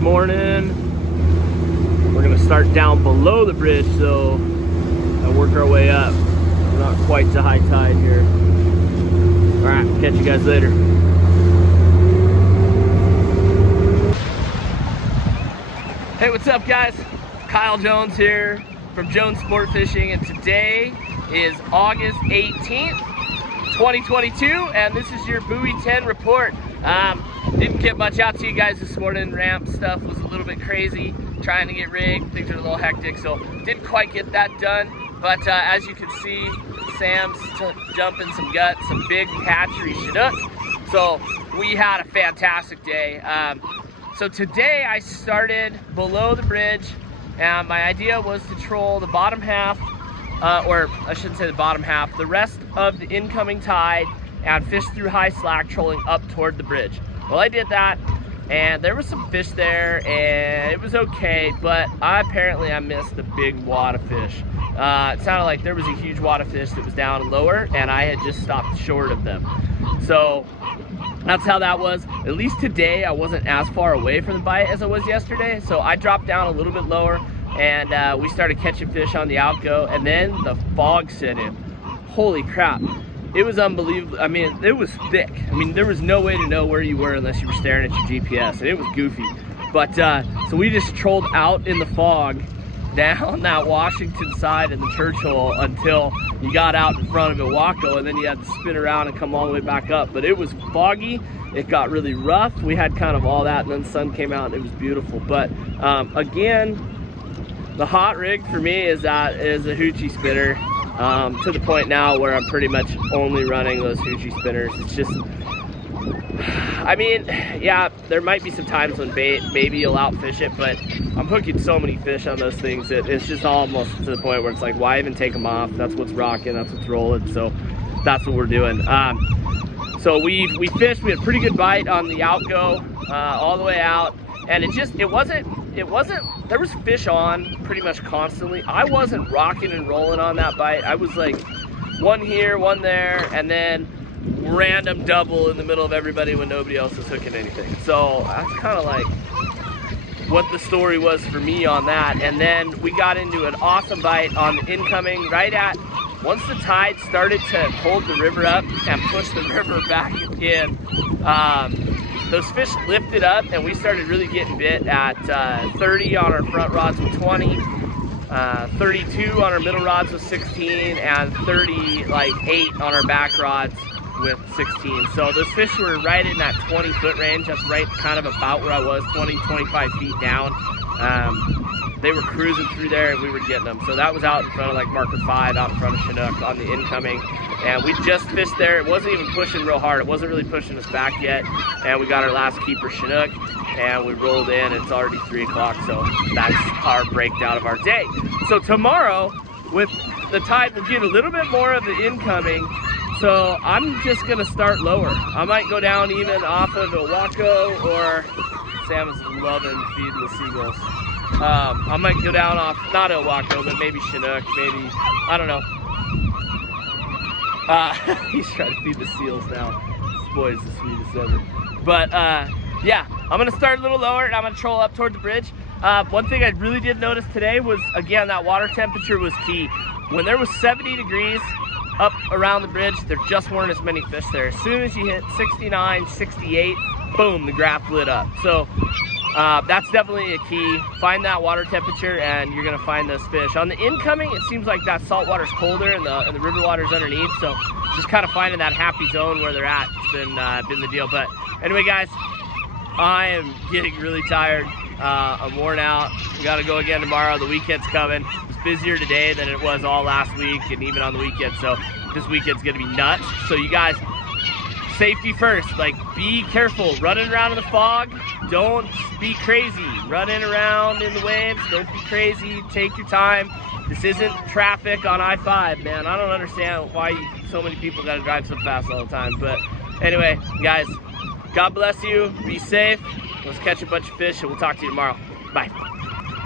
morning. We're gonna start down below the bridge though and work our way up. We're not quite to high tide here. All right, catch you guys later. Hey, what's up guys? Kyle Jones here from Jones Sport Fishing, and today is August 18th, 2022, and this is your Buoy 10 report. Didn't get much out to you guys this morning. Ramp stuff was a little bit crazy, trying to get rigged, things are a little hectic, so didn't quite get that done. But as you can see, Sam's jumping some guts, some big hatchery Chinook. So we had a fantastic day. So today I started below the bridge, and my idea was to troll the bottom half, or I shouldn't say the bottom half, the rest of the incoming tide, and fish through high slack, trolling up toward the bridge. Well, I did that, and there was some fish there, and it was okay, but apparently I missed a big wad of fish. It sounded like there was a huge wad of fish that was down lower, and I had just stopped short of them. So that's how that was. At least today I wasn't as far away from the bite as I was yesterday, so I dropped down a little bit lower, and we started catching fish on the outgo, and then the fog set in. Holy crap. It was unbelievable. I mean, it was thick. I mean, there was no way to know where you were unless you were staring at your GPS, and it was goofy. But so we just trolled out in the fog down that Washington side in the Churchill until you got out in front of Iwako, and then you had to spin around and come all the way back up. But it was foggy. It got really rough. We had kind of all that, and then the sun came out and it was beautiful. But again, the hot rig for me is a hoochie spinner. To the point now where I'm pretty much only running those hoochie spinners. It's just, I mean, yeah, there might be some times when maybe you'll outfish it, but I'm hooking so many fish on those things that it's just almost to the point where it's like, why even take them off? That's what's rocking, that's what's rolling, so that's what we're doing. So we fished, we had a pretty good bite on the outgo all the way out, and it wasn't, there was fish on pretty much constantly. I wasn't rocking and rolling on that bite. I was like one here, one there, and then random double in the middle of everybody when nobody else was hooking anything. So that's kind of like what the story was for me on that. And then we got into an awesome bite on the incoming once the tide started to hold the river up and push the river back in. Those fish lifted up, and we started really getting bit at 30 on our front rods with 20, 32 on our middle rods with 16, and 38 on our back rods with 16. So those fish were right in that 20-foot range. That's right kind of about where I was, 20, 25 feet down. They were cruising through there, and we were getting them. So that was out in front of like marker 5, out in front of Chinook on the incoming. And we just fished there. It wasn't even pushing real hard. It wasn't really pushing us back yet. And we got our last keeper Chinook, and we rolled in. It's already 3 o'clock, so that's our breakdown of our day. So tomorrow, with the tide, we'll get a little bit more of the incoming. So I'm just gonna start lower. I might go down even off of Iwako, or Sam is loving feeding the seagulls. I might go down off, not Iwako, but maybe Chinook, maybe, I don't know. He's trying to feed the seals now. This boy is the sweetest ever. But yeah, I'm gonna start a little lower, and I'm gonna troll up toward the bridge. One thing I really did notice today was, again, that water temperature was key. When there was 70 degrees up around the bridge, there just weren't as many fish there. As soon as you hit 69, 68, boom, the graph lit up. So that's definitely a key. Find that water temperature, and you're gonna find those fish. On the incoming, it seems like that salt water's colder, and the river water's underneath, so just kind of finding that happy zone where they're at. It's been the deal. But anyway, guys, I am getting really tired. I'm worn out. We gotta go again tomorrow. The weekend's coming. It's busier today than it was all last week, and even on the weekend, so this weekend's gonna be nuts. So you guys, safety first. Like, be careful running around in the fog. Don't be crazy running around in the waves. Don't be crazy. Take your time. This isn't traffic on I-5, man. I don't understand why so many people gotta drive so fast all the time. But anyway, guys, God bless you. Be safe. Let's catch a bunch of fish, and we'll talk to you tomorrow. Bye.